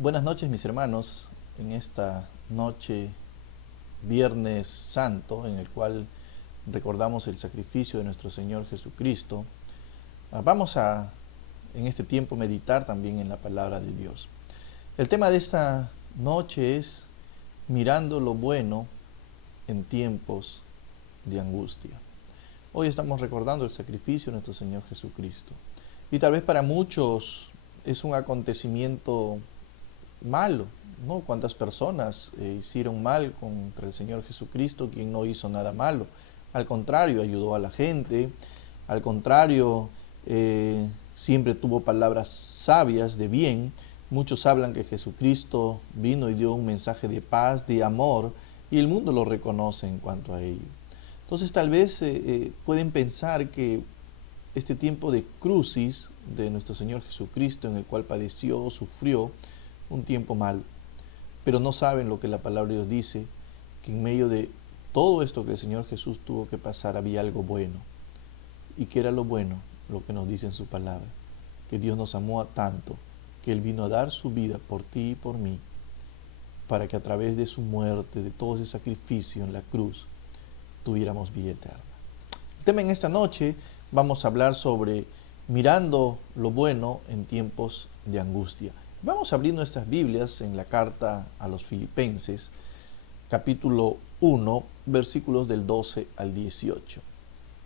Buenas noches, mis hermanos, en esta noche, Viernes Santo, en el cual recordamos el sacrificio de nuestro Señor Jesucristo. Vamos a, en este tiempo, meditar también en la palabra de Dios. El tema de esta noche es mirando lo bueno en tiempos de angustia. Hoy estamos recordando el sacrificio de nuestro Señor Jesucristo. Y tal vez para muchos es un acontecimiento malo, ¿no? ¿Cuántas personas hicieron mal contra el Señor Jesucristo, quien no hizo nada malo? Al contrario, ayudó a la gente, al contrario, siempre tuvo palabras sabias de bien. Muchos hablan que Jesucristo vino y dio un mensaje de paz, de amor, y el mundo lo reconoce en cuanto a ello. Entonces tal vez pueden pensar que este tiempo de crucis de nuestro Señor Jesucristo, en el cual padeció, sufrió, un tiempo malo, pero no saben lo que la palabra de Dios dice, que en medio de todo esto que el Señor Jesús tuvo que pasar había algo bueno. ¿Y qué era lo bueno? Lo que nos dice en su palabra, que Dios nos amó tanto, que Él vino a dar su vida por ti y por mí, para que a través de su muerte, de todo ese sacrificio en la cruz, tuviéramos vida eterna. El tema en esta noche, vamos a hablar sobre mirando lo bueno en tiempos de angustia. Vamos a abrir nuestras Biblias en la carta a los Filipenses, capítulo 1, versículos del 12 al 18.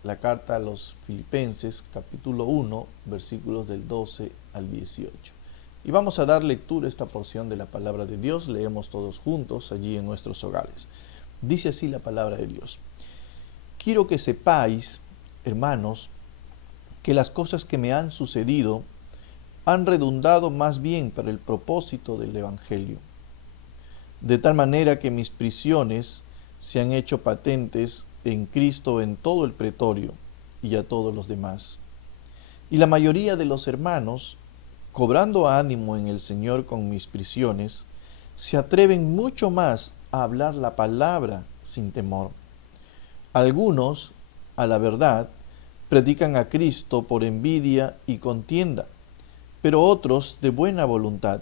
La carta a los Filipenses, capítulo 1, versículos del 12 al 18. Y vamos a dar lectura a esta porción de la palabra de Dios. Leemos todos juntos allí en nuestros hogares. Dice así la palabra de Dios. Quiero que sepáis, hermanos, que las cosas que me han sucedido han redundado más bien para el propósito del Evangelio, de tal manera que mis prisiones se han hecho patentes en Cristo en todo el pretorio y a todos los demás. Y la mayoría de los hermanos, cobrando ánimo en el Señor con mis prisiones, se atreven mucho más a hablar la palabra sin temor. Algunos, a la verdad, predican a Cristo por envidia y contienda, pero otros de buena voluntad.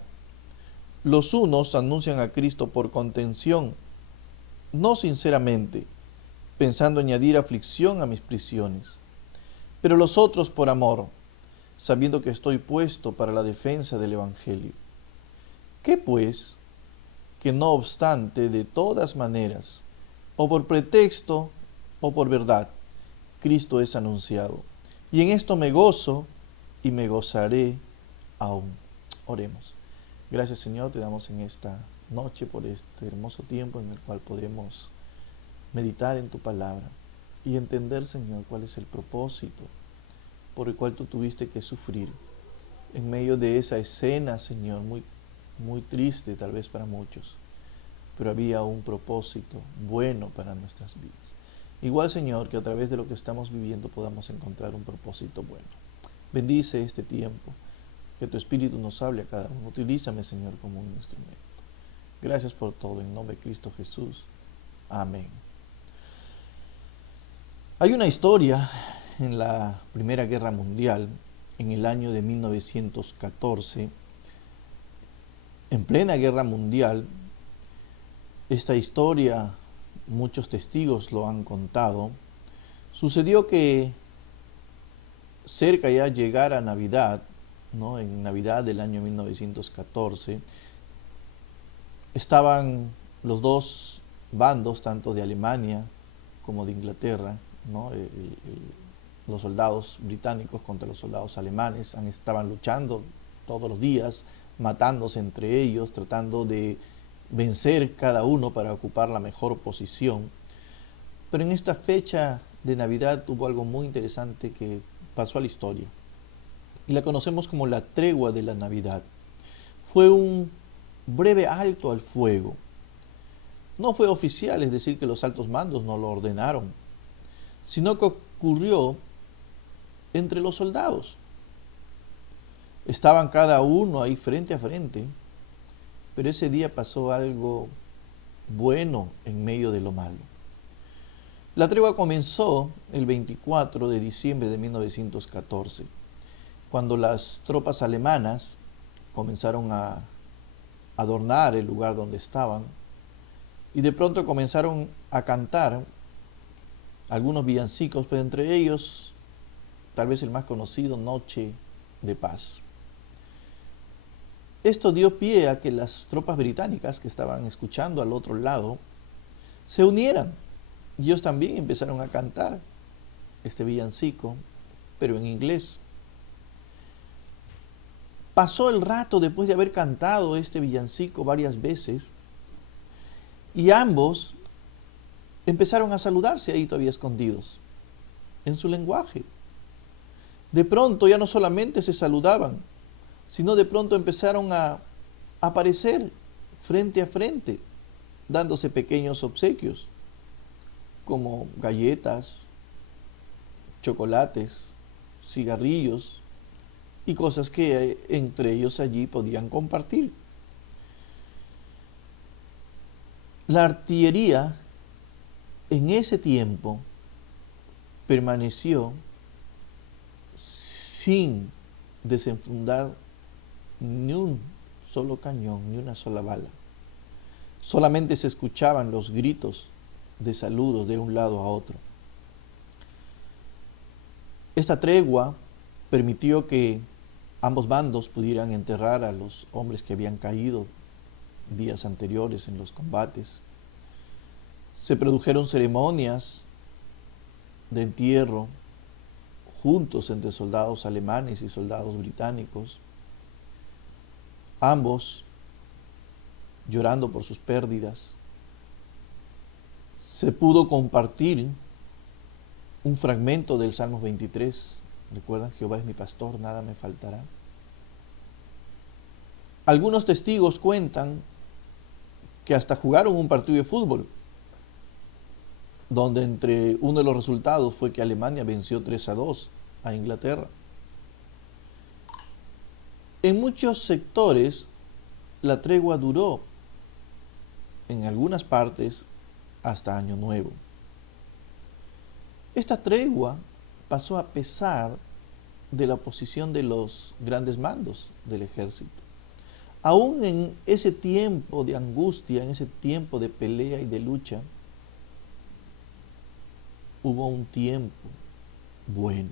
Los unos anuncian a Cristo por contención, no sinceramente, pensando añadir aflicción a mis prisiones, pero los otros por amor, sabiendo que estoy puesto para la defensa del Evangelio. ¿Qué pues? Que no obstante, de todas maneras, o por pretexto o por verdad, Cristo es anunciado. Y en esto me gozo y me gozaré aún. Oremos. Gracias, Señor, te damos en esta noche por este hermoso tiempo en el cual podemos meditar en tu palabra y entender, Señor, cuál es el propósito por el cual tú tuviste que sufrir en medio de esa escena, Señor, muy triste tal vez para muchos, pero había un propósito bueno para nuestras vidas. Igual, Señor, que a través de lo que estamos viviendo podamos encontrar un propósito bueno. Bendice este tiempo, que tu Espíritu nos hable a cada uno. Utilízame, Señor, como un instrumento. Gracias por todo, en nombre de Cristo Jesús. Amén. Hay una historia en la Primera Guerra Mundial, en el año de 1914, en plena Guerra Mundial. Esta historia, muchos testigos lo han contado. Sucedió que cerca ya llegar a Navidad, ¿no? En Navidad del año 1914, estaban los dos bandos, tanto de Alemania como de Inglaterra, ¿no? Los soldados británicos contra los soldados alemanes estaban luchando todos los días, matándose entre ellos, tratando de vencer cada uno para ocupar la mejor posición. Pero en esta fecha de Navidad hubo algo muy interesante que pasó a la historia, y la conocemos como la tregua de la Navidad. Fue un breve alto al fuego. No fue oficial, es decir, que los altos mandos no lo ordenaron, sino que ocurrió entre los soldados. Estaban cada uno ahí frente a frente, pero ese día pasó algo bueno en medio de lo malo. La tregua comenzó el 24 de diciembre de 1914, cuando las tropas alemanas comenzaron a adornar el lugar donde estaban, y de pronto comenzaron a cantar algunos villancicos, pero entre ellos, tal vez el más conocido, Noche de Paz. Esto dio pie a que las tropas británicas que estaban escuchando al otro lado se unieran. Y ellos también empezaron a cantar este villancico, pero en inglés. Pasó el rato después de haber cantado este villancico varias veces y ambos empezaron a saludarse ahí todavía escondidos en su lenguaje. De pronto ya no solamente se saludaban, sino de pronto empezaron a aparecer frente a frente, dándose pequeños obsequios, como galletas, chocolates, cigarrillos y cosas que entre ellos allí podían compartir. La artillería en ese tiempo permaneció sin desenfundar ni un solo cañón, ni una sola bala. Solamente se escuchaban los gritos de saludos de un lado a otro. Esta tregua permitió que ambos bandos pudieran enterrar a los hombres que habían caído días anteriores en los combates. Se produjeron ceremonias de entierro juntos entre soldados alemanes y soldados británicos, ambos llorando por sus pérdidas. Se pudo compartir un fragmento del Salmo 23. ¿Recuerdan? Jehová es mi pastor, nada me faltará. Algunos testigos cuentan que hasta jugaron un partido de fútbol, donde entre uno de los resultados fue que Alemania venció 3-2 a Inglaterra. En muchos sectores la tregua duró, en algunas partes, hasta Año Nuevo. Esta tregua pasó a pesar de la oposición de los grandes mandos del ejército. Aún en ese tiempo de angustia, en ese tiempo de pelea y de lucha, hubo un tiempo bueno.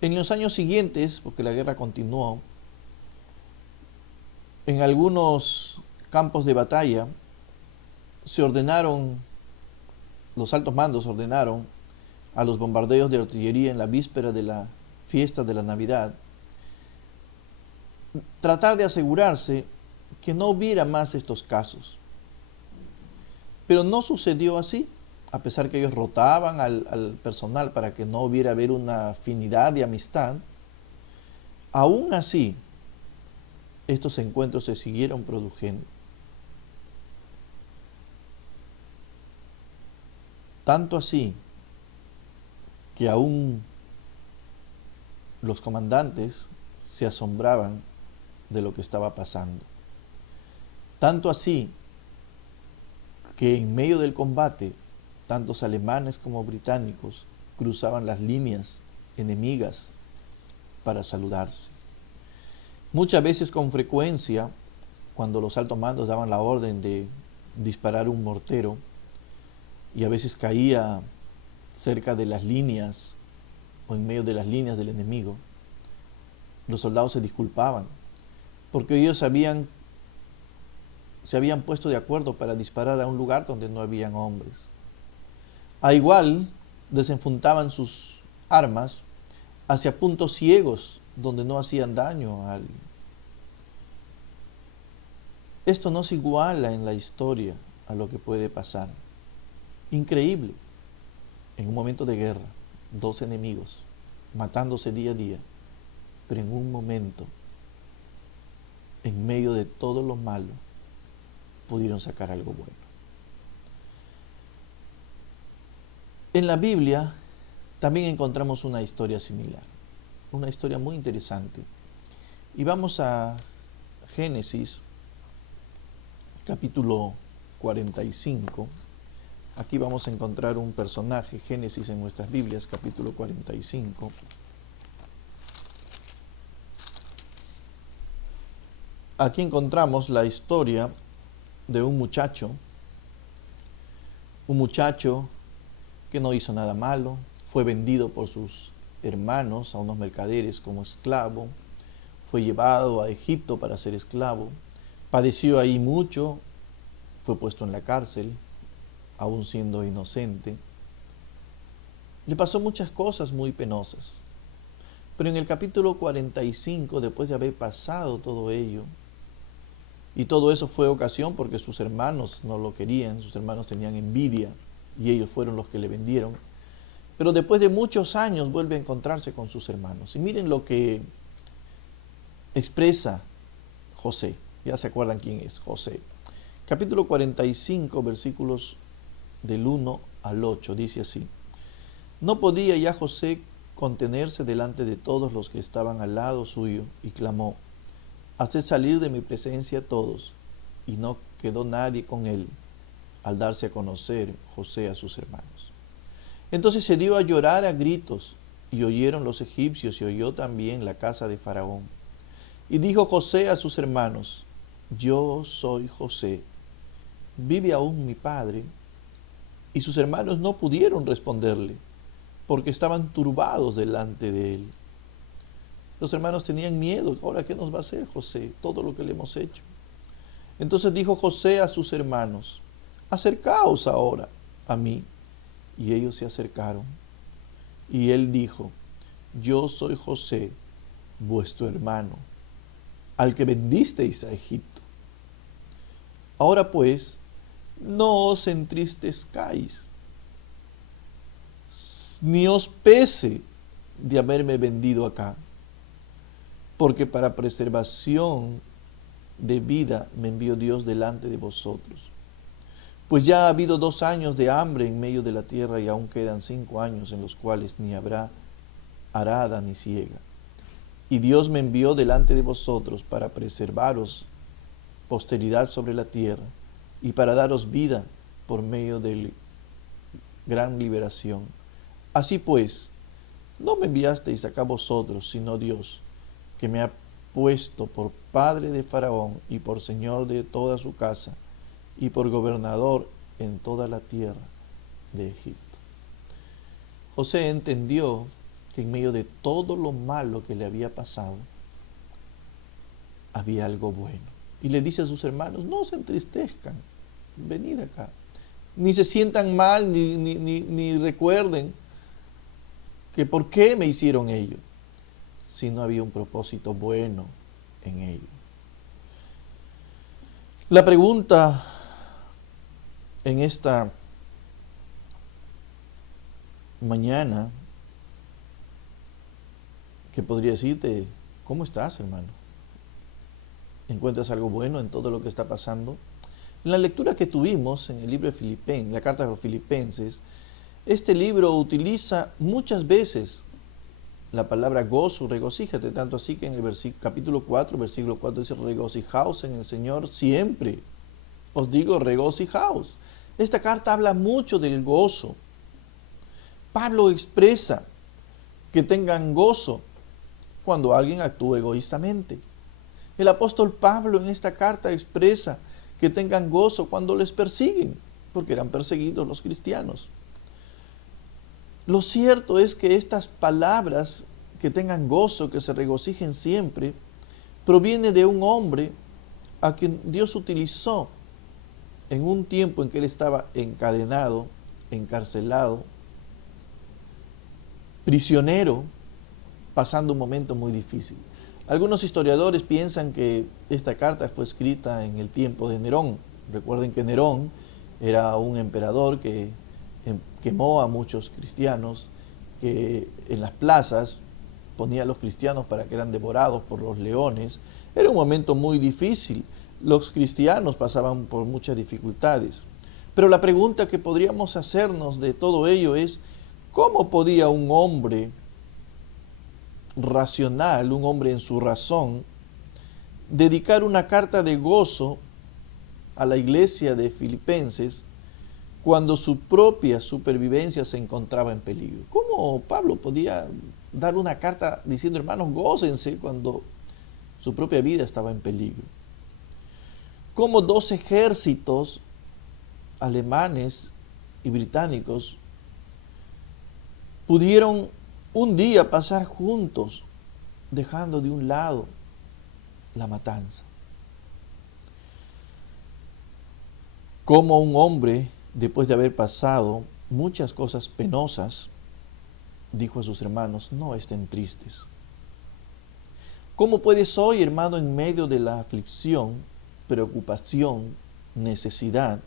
En los años siguientes, porque la guerra continuó, en algunos campos de batalla los altos mandos ordenaron a los bombardeos de artillería en la víspera de la fiesta de la Navidad, tratar de asegurarse que no hubiera más estos casos. Pero no sucedió así, a pesar que ellos rotaban al personal para que no hubiera haber una afinidad y amistad. Aún así, estos encuentros se siguieron produciendo. Tanto así que aún los comandantes se asombraban de lo que estaba pasando. Tanto así que en medio del combate, tantos alemanes como británicos cruzaban las líneas enemigas para saludarse. Muchas veces, con frecuencia, cuando los altos mandos daban la orden de disparar un mortero, y a veces caía cerca de las líneas o en medio de las líneas del enemigo, los soldados se disculpaban, porque ellos se habían puesto de acuerdo para disparar a un lugar donde no habían hombres. A igual, desenfundaban sus armas hacia puntos ciegos donde no hacían daño a alguien. Esto no se iguala en la historia a lo que puede pasar. Increíble, en un momento de guerra, dos enemigos matándose día a día, pero en un momento, en medio de todo lo malo, pudieron sacar algo bueno. En la Biblia también encontramos una historia similar, una historia muy interesante. Y vamos a Génesis, capítulo 45. Aquí vamos a encontrar un personaje, Génesis en nuestras Biblias, capítulo 45. aquí encontramos la historia de un muchacho que no hizo nada malo, fue vendido por sus hermanos a unos mercaderes como esclavo, fue llevado a Egipto para ser esclavo, padeció ahí mucho, fue puesto en la cárcel, aún siendo inocente. Le pasó muchas cosas muy penosas. Pero en el capítulo 45, después de haber pasado todo ello, y todo eso fue ocasión porque sus hermanos no lo querían, sus hermanos tenían envidia, y ellos fueron los que le vendieron. Pero después de muchos años vuelve a encontrarse con sus hermanos. Y miren lo que expresa José. Ya se acuerdan quién es José. Capítulo 45, versículos del 1 al 8, dice así: No podía ya José contenerse delante de todos los que estaban al lado suyo, y clamó: Haced salir de mi presencia a todos. Y no quedó nadie con él, al darse a conocer José a sus hermanos. Entonces se dio a llorar a gritos, y oyeron los egipcios, y oyó también la casa de Faraón. Y dijo José a sus hermanos: Yo soy José, ¿vive aún mi padre? Y sus hermanos no pudieron responderle, porque estaban turbados delante de él. Los hermanos tenían miedo. ¿Ahora qué nos va a hacer José? Todo lo que le hemos hecho. Entonces dijo José a sus hermanos: Acercaos ahora a mí. Y ellos se acercaron. Y él dijo: Yo soy José, vuestro hermano, al que vendisteis a Egipto. Ahora pues, no os entristezcáis, ni os pese de haberme vendido acá, porque para preservación de vida me envió Dios delante de vosotros. Pues ya ha habido 2 años de hambre en medio de la tierra, y aún quedan 5 años en los cuales ni habrá arada ni siega. Y Dios me envió delante de vosotros para preservaros posteridad sobre la tierra, y para daros vida por medio de gran liberación. Así pues, no me enviasteis acá vosotros, sino Dios, que me ha puesto por padre de Faraón, y por señor de toda su casa, y por gobernador en toda la tierra de Egipto. José entendió que en medio de todo lo malo que le había pasado, había algo bueno. Y le dice a sus hermanos: no se entristezcan, venid acá. Ni se sientan mal, ni recuerden que por qué me hicieron ello, si no había un propósito bueno en ello. La pregunta en esta mañana que podría decirte: ¿cómo estás, hermano? ¿Encuentras algo bueno en todo lo que está pasando? En la lectura que tuvimos en el libro de Filipenses, la carta de los Filipenses, este libro utiliza muchas veces la palabra gozo, regocíjate, tanto así que en el capítulo 4, versículo 4 dice: regocijaos en el Señor siempre. Os digo, regocijaos. Esta carta habla mucho del gozo. Pablo expresa que tengan gozo cuando alguien actúa egoístamente. El apóstol Pablo en esta carta expresa que tengan gozo cuando les persiguen, porque eran perseguidos los cristianos. Lo cierto es que estas palabras, que tengan gozo, que se regocijen siempre, proviene de un hombre a quien Dios utilizó en un tiempo en que él estaba encadenado, encarcelado, prisionero, pasando un momento muy difícil. Algunos historiadores piensan que esta carta fue escrita en el tiempo de Nerón. Recuerden que Nerón era un emperador que quemó a muchos cristianos, que en las plazas ponía a los cristianos para que eran devorados por los leones. Era un momento muy difícil. Los cristianos pasaban por muchas dificultades. Pero la pregunta que podríamos hacernos de todo ello es: ¿cómo podía un hombre racional, un hombre en su razón, dedicar una carta de gozo a la iglesia de Filipenses cuando su propia supervivencia se encontraba en peligro? ¿Cómo Pablo podía dar una carta diciendo: hermanos, gócense, cuando su propia vida estaba en peligro? cómo dos ejércitos alemanes y británicos pudieron un día pasar juntos, dejando de un lado la matanza. Cómo un hombre, después de haber pasado muchas cosas penosas, dijo a sus hermanos: no estén tristes. ¿Cómo puedes hoy, hermano, en medio de la aflicción, preocupación, necesidad,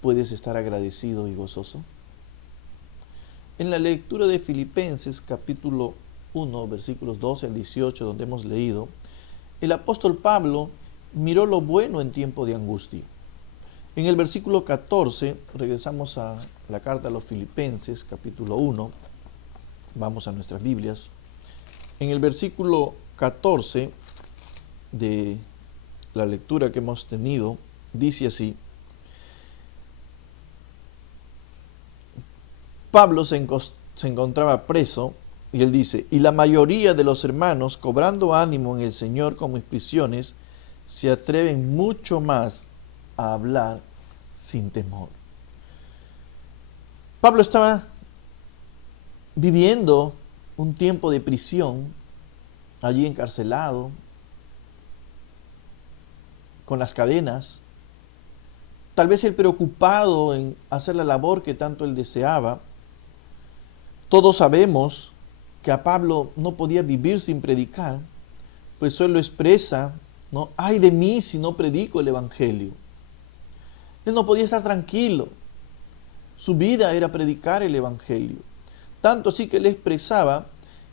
puedes estar agradecido y gozoso? En la lectura de Filipenses capítulo 1, versículos 12 al 18, donde hemos leído, el apóstol Pablo miró lo bueno en tiempo de angustia. En el versículo 14, regresamos a la carta a los Filipenses, capítulo 1, vamos a nuestras Biblias. En el versículo 14 de la lectura que hemos tenido, dice así: Pablo se encontraba preso y él dice: y la mayoría de los hermanos, cobrando ánimo en el Señor con mis prisiones, se atreven mucho más a hablar sin temor. Pablo estaba viviendo un tiempo de prisión, allí encarcelado, con las cadenas, tal vez él preocupado en hacer la labor que tanto él deseaba. Todos sabemos que a Pablo no podía vivir sin predicar, pues él lo expresa, ¿no? Ay de mí si no predico el Evangelio. Él no podía estar tranquilo. Su vida era predicar el Evangelio. Tanto así que él expresaba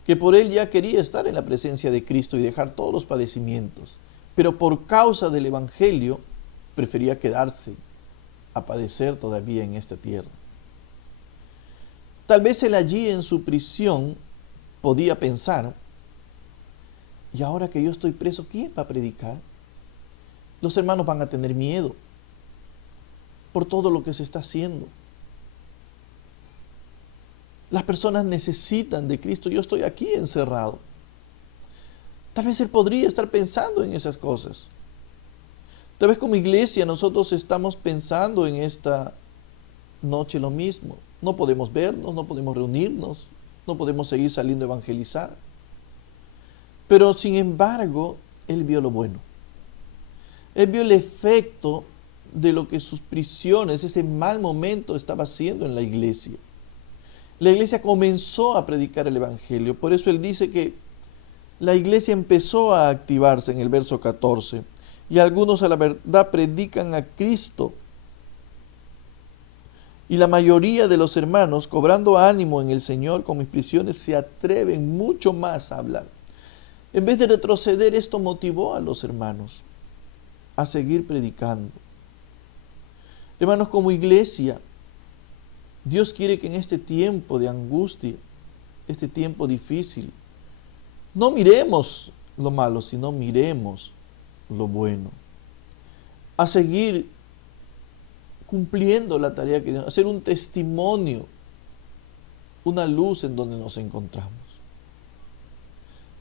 que por él ya quería estar en la presencia de Cristo y dejar todos los padecimientos. Pero por causa del Evangelio prefería quedarse a padecer todavía en esta tierra. Tal vez él allí en su prisión podía pensar: y ahora que yo estoy preso, ¿quién va a predicar? Los hermanos van a tener miedo por todo lo que se está haciendo. Las personas necesitan de Cristo, yo estoy aquí encerrado. Tal vez él podría estar pensando en esas cosas. Tal vez como iglesia nosotros estamos pensando en esta noche lo mismo. No podemos vernos, no podemos reunirnos, no podemos seguir saliendo a evangelizar. Pero sin embargo, él vio lo bueno. Él vio el efecto de lo que sus prisiones, ese mal momento, estaba haciendo en la iglesia. La iglesia comenzó a predicar el Evangelio. Por eso él dice que la iglesia empezó a activarse en el verso 14. Y algunos a la verdad predican a Cristo. Y la mayoría de los hermanos, cobrando ánimo en el Señor con mis prisiones, se atreven mucho más a hablar. En vez de retroceder, esto motivó a los hermanos a seguir predicando. Hermanos, como iglesia, Dios quiere que en este tiempo de angustia, este tiempo difícil, no miremos lo malo, sino miremos lo bueno. A seguir cumpliendo la tarea que Dios, hacer un testimonio, una luz en donde nos encontramos.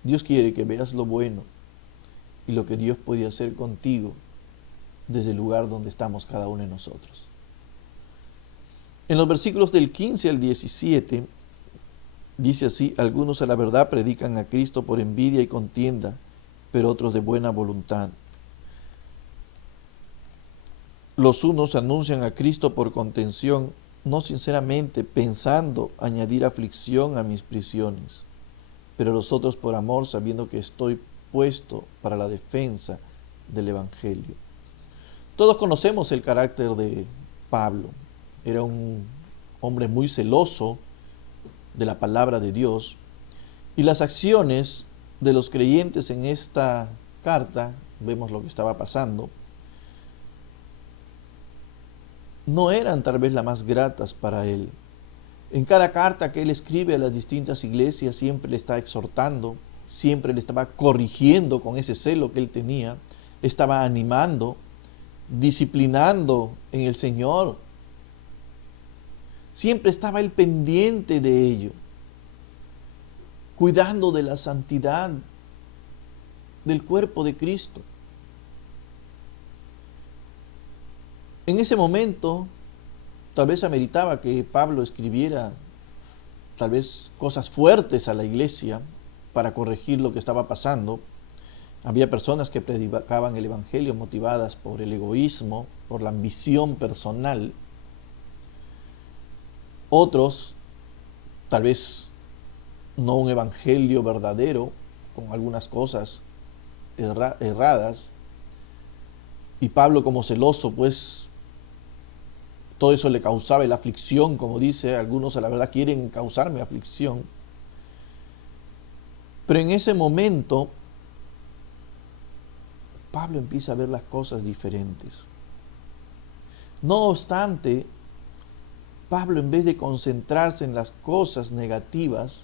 Dios quiere que veas lo bueno y lo que Dios puede hacer contigo desde el lugar donde estamos cada uno de nosotros. En los versículos del 15 al 17, dice así: algunos a la verdad predican a Cristo por envidia y contienda, pero otros de buena voluntad. Los unos anuncian a Cristo por contención, no sinceramente, pensando añadir aflicción a mis prisiones, pero los otros por amor, sabiendo que estoy puesto para la defensa del Evangelio. Todos conocemos el carácter de Pablo. Era un hombre muy celoso de la palabra de Dios, y las acciones de los creyentes en esta carta, vemos lo que estaba pasando, no eran tal vez las más gratas para él. En cada carta que él escribe a las distintas iglesias siempre le está exhortando, siempre le estaba corrigiendo con ese celo que él tenía, estaba animando, disciplinando en el Señor. Siempre estaba él pendiente de ello, cuidando de la santidad del cuerpo de Cristo. En ese momento, tal vez ameritaba que Pablo escribiera tal vez cosas fuertes a la iglesia para corregir lo que estaba pasando. Había personas que predicaban el evangelio motivadas por el egoísmo, por la ambición personal. Otros, tal vez no un evangelio verdadero, con algunas cosas erradas. Y Pablo, como celoso, pues todo eso le causaba la aflicción, como dice, algunos a la verdad quieren causarme aflicción. Pero en ese momento, Pablo empieza a ver las cosas diferentes. No obstante, Pablo, en vez de concentrarse en las cosas negativas,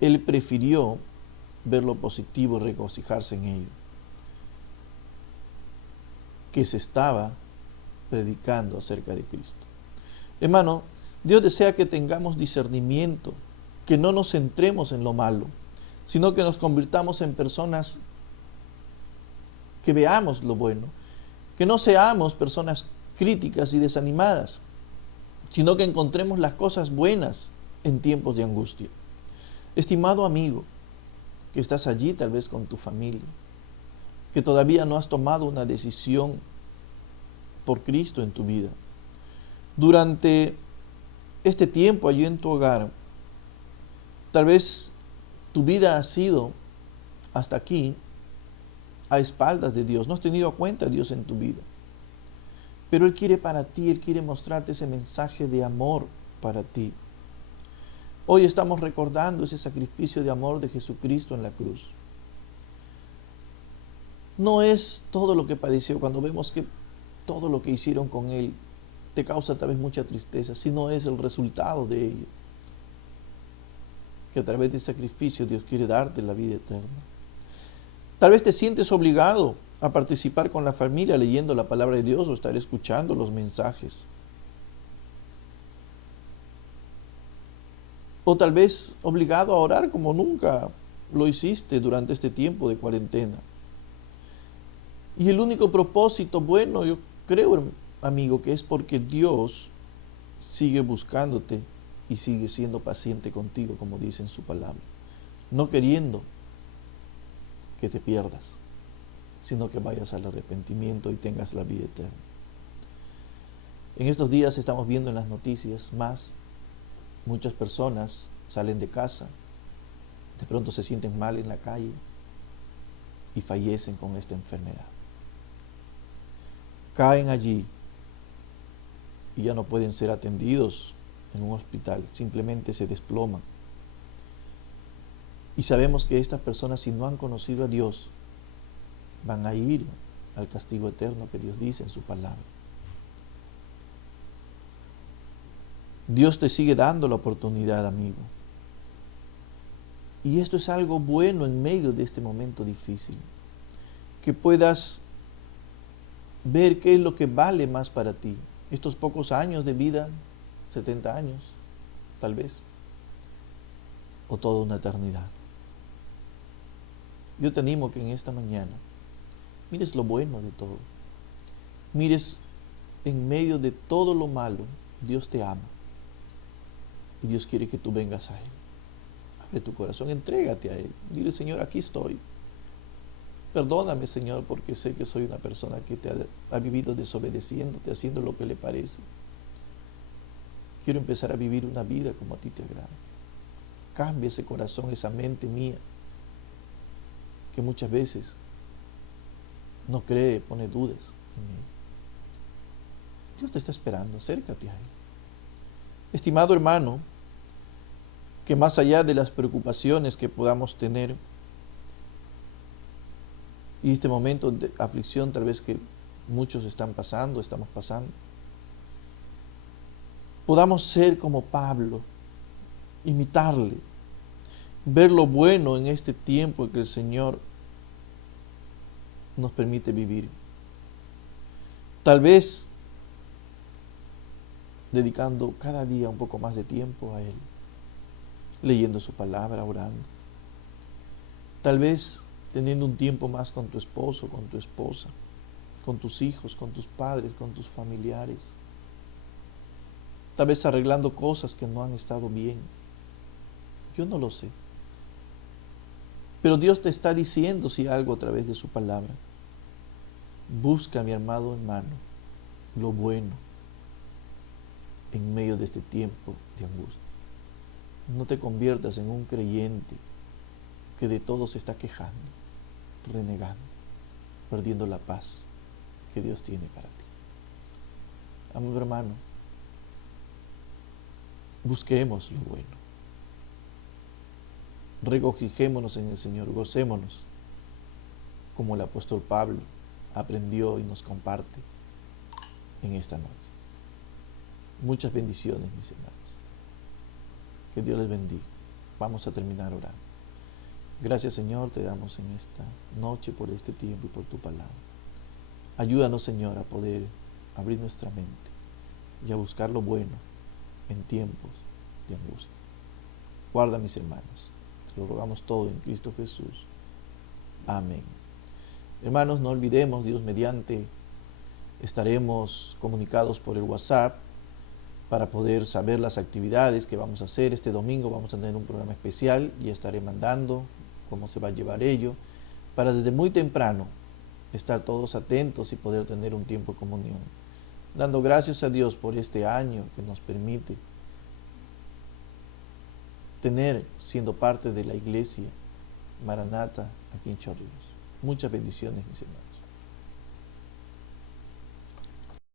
él prefirió ver lo positivo y regocijarse en ello. Que se estaba predicando acerca de Cristo. Hermano, Dios desea que tengamos discernimiento, que no nos centremos en lo malo, sino que nos convirtamos en personas que veamos lo bueno, que no seamos personas críticas y desanimadas, sino que encontremos las cosas buenas en tiempos de angustia. Estimado amigo, que estás allí tal vez con tu familia, que todavía no has tomado una decisión por Cristo en tu vida. Durante este tiempo allí en tu hogar, tal vez tu vida ha sido hasta aquí a espaldas de Dios. No has tenido cuenta de Dios en tu vida. Pero Él quiere para ti, Él quiere mostrarte ese mensaje de amor para ti. Hoy estamos recordando ese sacrificio de amor de Jesucristo en la cruz. No es todo lo que padeció, cuando vemos que todo lo que hicieron con Él te causa tal vez mucha tristeza, sino es el resultado de ello. Que a través del sacrificio Dios quiere darte la vida eterna. Tal vez te sientes obligado a participar con la familia leyendo la palabra de Dios o estar escuchando los mensajes. O tal vez obligado a orar como nunca lo hiciste durante este tiempo de cuarentena. Y el único propósito bueno, yo creo, amigo, que es porque Dios sigue buscándote y sigue siendo paciente contigo, como dice en su palabra. No queriendo que te pierdas, sino que vayas al arrepentimiento y tengas la vida eterna. En estos días estamos viendo en las noticias muchas personas salen de casa, de pronto se sienten mal en la calle y fallecen con esta enfermedad. Caen allí y ya no pueden ser atendidos en un hospital, simplemente se desploman. Y sabemos que estas personas, si no han conocido a Dios, van a ir al castigo eterno que Dios dice en su palabra. Dios te sigue dando la oportunidad, amigo. Y esto es algo bueno en medio de este momento difícil. Que puedas ver qué es lo que vale más para ti. Estos pocos años de vida, 70 años, tal vez, o toda una eternidad. Yo te animo que en esta mañana mires lo bueno de todo. Mires en medio de todo lo malo, Dios te ama. Y Dios quiere que tú vengas a Él. Abre tu corazón, entrégate a Él. Dile, Señor, aquí estoy. Perdóname, Señor, porque sé que soy una persona que te ha vivido desobedeciéndote, haciendo lo que le parece. Quiero empezar a vivir una vida como a ti te agrada. Cambia ese corazón, esa mente mía, que muchas veces no cree, pone dudas en Él. Dios te está esperando, acércate a Él. Estimado hermano, que más allá de las preocupaciones que podamos tener, y este momento de aflicción tal vez que muchos estamos pasando, podamos ser como Pablo, imitarle, ver lo bueno en este tiempo que el Señor nos permite vivir. Tal vez dedicando cada día un poco más de tiempo a Él, leyendo su palabra, orando. Tal vez teniendo un tiempo más con tu esposo, con tu esposa, con tus hijos, con tus padres, con tus familiares. Tal vez arreglando cosas que no han estado bien. Yo no lo sé. Pero Dios te está diciendo si algo a través de su palabra. Busca, mi amado hermano, lo bueno en medio de este tiempo de angustia. No te conviertas en un creyente que de todo se está quejando, renegando, perdiendo la paz que Dios tiene para ti. Amado hermano, busquemos lo bueno. Regocijémonos en el Señor, gocémonos, como el apóstol Pablo aprendió y nos comparte en esta noche. Muchas bendiciones, mis hermanos. Que Dios les bendiga. Vamos a terminar orando. Gracias, Señor, te damos en esta noche por este tiempo y por tu palabra. Ayúdanos, Señor, a poder abrir nuestra mente y a buscar lo bueno en tiempos de angustia. Guarda, mis hermanos. Te lo rogamos todo en Cristo Jesús. Amén. Hermanos, no olvidemos, Dios mediante, estaremos comunicados por el WhatsApp para poder saber las actividades que vamos a hacer. Este domingo vamos a tener un programa especial y estaré mandando cómo se va a llevar ello, para desde muy temprano estar todos atentos y poder tener un tiempo de comunión. Dando gracias a Dios por este año que nos permite tener, siendo parte de la iglesia Maranata aquí en Chorrillos. Muchas bendiciones, mis hermanos.